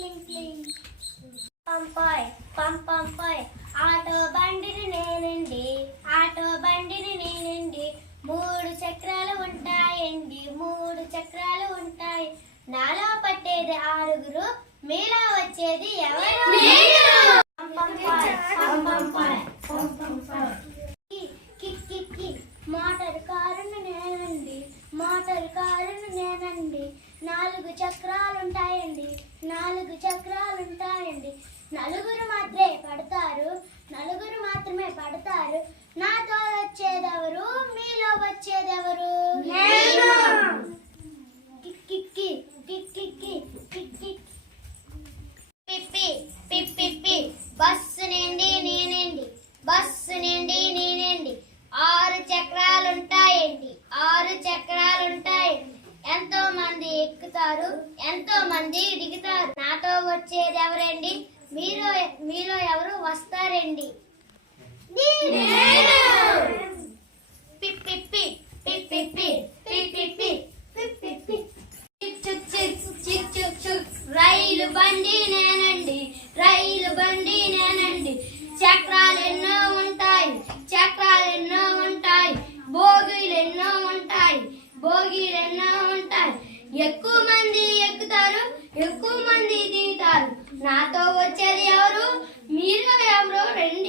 క్లింగ్ క్లింగ్ పంపాయ్ auto బండిని నేనండి. Auto బండిని నేనండి. మూడు చక్రాలు ఉంటాయండి. మూడు చక్రాలు ఉంటాయి. నాలో పట్టేది ఆరుగురు. మీలో వచ్చేది ఎవరు? కిక్ మోటార్ కారును నేనండి. మోటార్ కారును నేనండి. నాలుగు చక్రాలు ఉంటాయండి. నాలుగు చక్రాలు ఉంటాయండి నలుగురు మాత్రమే పడతారు. నలుగురు మాత్రమే పడతారు. నాతో వచ్చేదెవరు? మీలో వచ్చేదెవరు? కిక్కి కిక్కి పిప్పి పిప్పి బస్సు నిండి నేనండి బస్సు నిండి నేనండి ఆరు చక్రాలుంటాయండి. ఆరు చక్రాలుంటాయండి. ఎంతో మంది ఎక్కుతారు ఎంతో మంది దిగుతారు నాతో వచ్చేది ఎవరండి మీరు మీలో ఎవరు వస్తారండి చిక్ చిక్ చిక్ రైలు బండి నేనండి రైలు బండి ఎక్కువ మంది ఎక్కుతారు ఎక్కువ మంది దిగుతారు. నాతో వచ్చేది ఎవరు? మీరు ఎవరు రెండు